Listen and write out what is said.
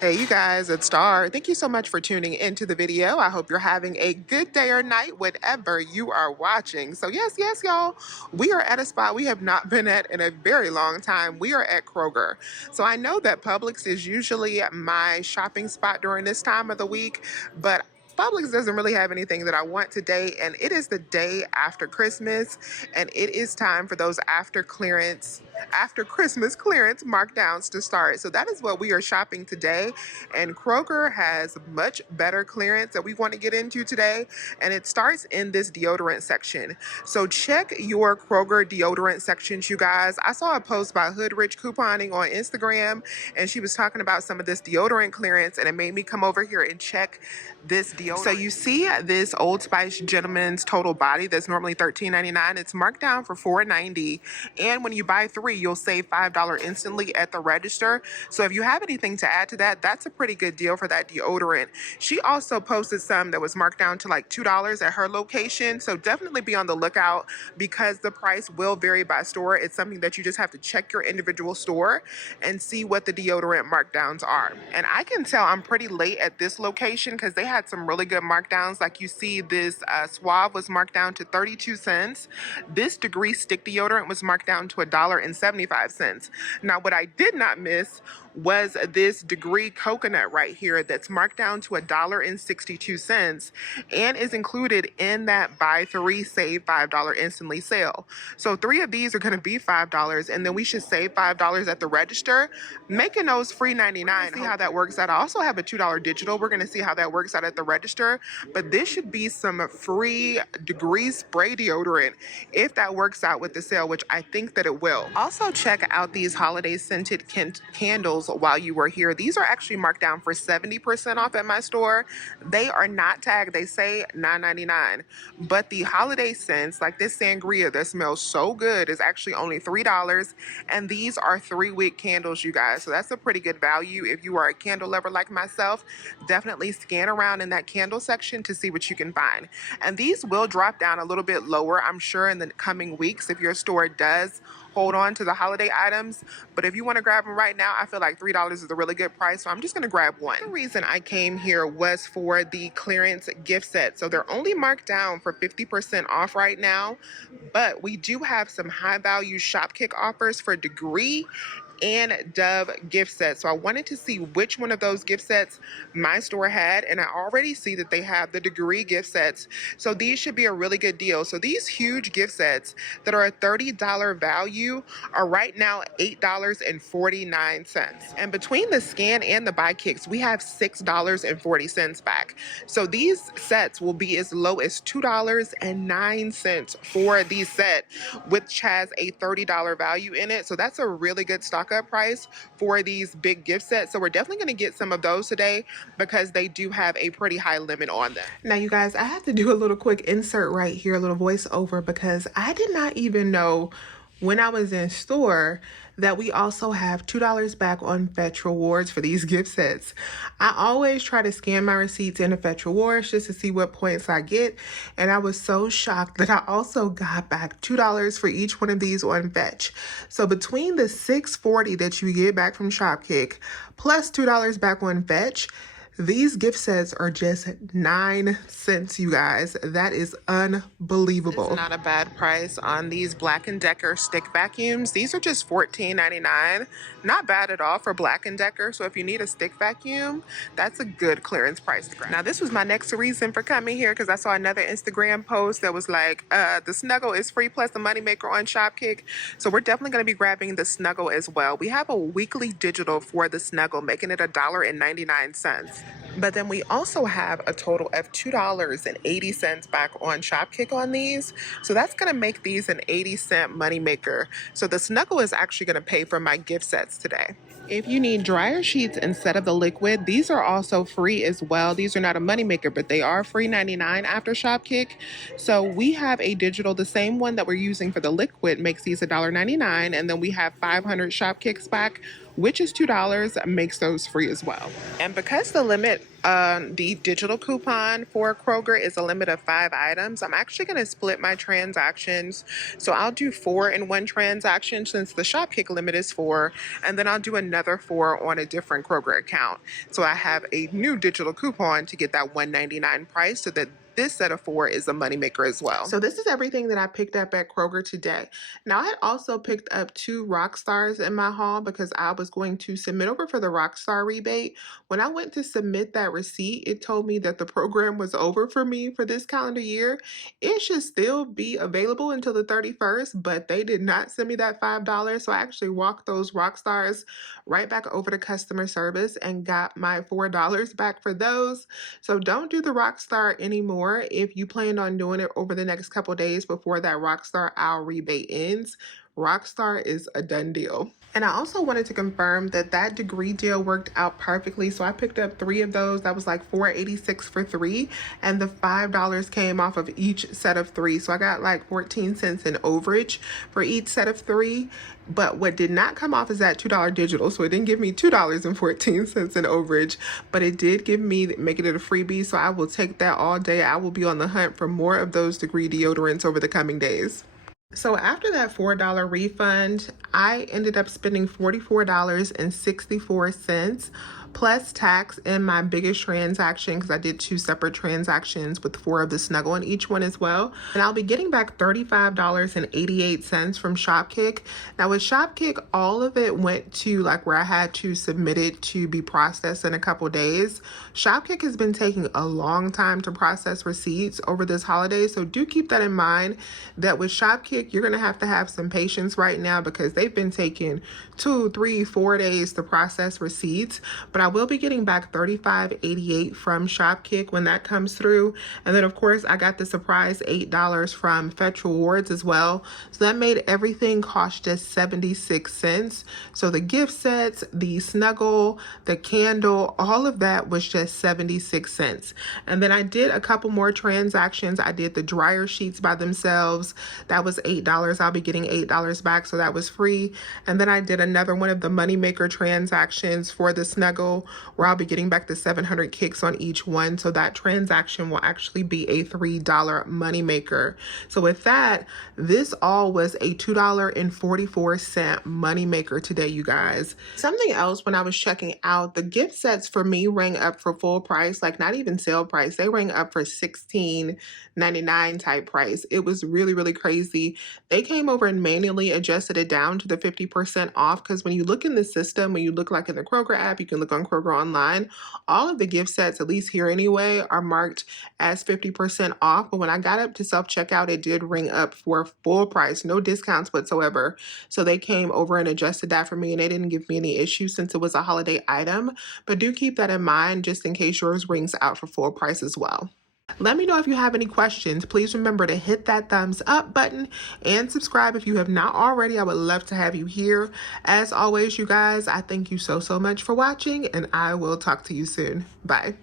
Hey you guys, it's Star. Thank you so much for tuning into the video. I hope you're having a good day or night, whatever you are watching. So yes, y'all, we are at a spot we have not been at in a very long time. We are at Kroger. So I know that Publix is usually my shopping spot during this time of the week, but Publix doesn't really have anything that I want today, and it is the day after Christmas, and it is time for those after Christmas clearance markdowns to start. So that is what we are shopping today, and Kroger has much better clearance that we want to get into today, and it starts in this deodorant section. So check your Kroger deodorant sections, you guys. I saw a post by Hood Rich Couponing on Instagram, and she was talking about some of this deodorant clearance, and it made me come over here and check this deodorant. So you see this Old Spice Gentleman's Total Body that's normally $13.99. It's marked down for $4.90, and when you buy 3, you'll save $5 instantly at the register. So if you have anything to add to that, that's a pretty good deal for that deodorant. She also posted some that was marked down to like $2 at her location. So definitely be on the lookout because the price will vary by store. It's something that you just have to check your individual store and see what the deodorant markdowns are. And I can tell I'm pretty late at this location because they had some really good markdowns. Like you see this Suave was marked down to 32 cents. This Degree Stick deodorant was marked down to $1.75. Now what I did not miss was this Degree Coconut right here that's marked down to $1.62 and is included in that buy 3 save $5 instantly sale. So 3 of these are going to be $5, and then we should save $5 at the register, making those free 99. See how that works out. I also have a $2 digital. We're going to see how that works out at the register, but this should be some free Degree spray deodorant if that works out with the sale, which I think that it will. Also check out these holiday scented candles while you were here. These are actually marked down for 70% off at my store. They are not tagged. They say $9.99, but the holiday scents like this sangria that smells so good is actually only $3, and these are 3-wick candles, you guys. So that's a pretty good value if you are a candle lover like myself. Definitely scan around in that candle section to see what you can find, and these will drop down a little bit lower, I'm sure, in the coming weeks if your store does hold on to the holiday items. But if you want to grab them right now, I feel like $3 is a really good price, so I'm just going to grab one. The reason I came here was for the clearance gift set. So they're only marked down for 50% off right now, but we do have some high value Shopkick offers for Degree and Dove gift sets. So I wanted to see which one of those gift sets my store had, and I already see that they have the Degree gift sets. So these should be a really good deal. So these huge gift sets that are a $30 value are right now $8.49. And between the scan and the buy kicks, we have $6.40 back. So these sets will be as low as $2.09 for the set, which has a $30 value in it. So that's a really good stock up price for these big gift sets. So we're definitely going to get some of those today because they do have a pretty high limit on them. Now you guys, I have to do a little quick insert right here, a little voiceover, because I did not even know when I was in store that we also have $2 back on Fetch Rewards for these gift sets. I always try to scan my receipts into Fetch Rewards just to see what points I get, and I was so shocked that I also got back $2 for each one of these on Fetch. So between the $6.40 that you get back from Shopkick plus $2 back on Fetch, these gift sets are just 9 cents, you guys. That is unbelievable. It's not a bad price on these Black & Decker stick vacuums. These are just $14.99. Not bad at all for Black & Decker. So if you need a stick vacuum, that's a good clearance price. Now this was my next reason for coming here because I saw another Instagram post that was like, the Snuggle is free plus the moneymaker on Shopkick. So we're definitely going to be grabbing the Snuggle as well. We have a weekly digital for the Snuggle, making it $1.99. But then we also have a total of $2.80 back on Shopkick on these. So that's going to make these an 80-cent moneymaker. So the Snuggle is actually going to pay for my gift sets today. If you need dryer sheets instead of the liquid, these are also free as well. These are not a moneymaker, but they are free 99 after Shopkick. So we have a digital, the same one that we're using for the liquid makes these $1.99, and then we have 500 Shopkicks back which is $2, makes those free as well. And because the limit on the digital coupon for Kroger is a limit of 5 items, I'm actually going to split my transactions. So I'll do 4 in one transaction since the Shopkick limit is 4, and then I'll do another 4 on a different Kroger account. So I have a new digital coupon to get that $1.99 price, so that this set of 4 is a moneymaker as well. So this is everything that I picked up at Kroger today. Now I had also picked up 2 Rockstars in my haul because I was going to submit over for the Rockstar rebate. When I went to submit that receipt, it told me that the program was over for me for this calendar year. It should still be available until the 31st, but they did not send me that $5. So I actually walked those Rockstars right back over to customer service and got my $4 back for those. So don't do the Rockstar anymore if you plan on doing it over the next couple days before that Rockstar Owl rebate ends. Rockstar is a done deal. And I also wanted to confirm that that degree deal worked out perfectly. So I picked up 3 of those. That was like $4.86 for 3. And the $5 came off of each set of 3. So I got like 14 cents in overage for each set of 3. But what did not come off is that $2 digital. So it didn't give me $2.14 in overage, but it did give me, making it a freebie. So I will take that all day. I will be on the hunt for more of those degree deodorants over the coming days. So after that $4 refund, I ended up spending $44.64 plus tax in my biggest transaction, because I did 2 separate transactions with 4 of the Snuggle in each one as well. And I'll be getting back $35.88 from Shopkick. Now with Shopkick, all of it went to like where I had to submit it to be processed in a couple days. Shopkick has been taking a long time to process receipts over this holiday, so do keep that in mind, that with Shopkick, you're going to have some patience right now because they've been taking 2, 3, 4 days to process receipts. But I will be getting back $35.88 from Shopkick when that comes through. And then of course I got the surprise $8 from Fetch Rewards as well. So that made everything cost just 76 cents. So the gift sets, the Snuggle, the candle, all of that was just 76 cents. And then I did a couple more transactions. I did the dryer sheets by themselves. That was $8. I'll be getting $8 back, so that was free. And then I did another one of the moneymaker transactions for the Snuggle, where I'll be getting back the 700 kicks on each one. So that transaction will actually be a $3 moneymaker. So with that, this all was a $2.44 moneymaker today, you guys. Something else, when I was checking out, the gift sets for me rang up for full price, like not even sale price. They rang up for $16.99 type price. It was really, really crazy. They came over and manually adjusted it down to the 50% off, because when you look in the system, when you look like in the Kroger app, you can look on Kroger online, all of the gift sets, at least here anyway, are marked as 50% off. But when I got up to self-checkout, it did ring up for full price, no discounts whatsoever. So they came over and adjusted that for me, and they didn't give me any issues since it was a holiday item. But do keep that in mind just in case yours rings out for full price as well. Let me know if you have any questions. Please remember to hit that thumbs up button and subscribe if you have not already. I would love to have you here. As always, you guys, I thank you so much for watching, and I will talk to you soon. Bye.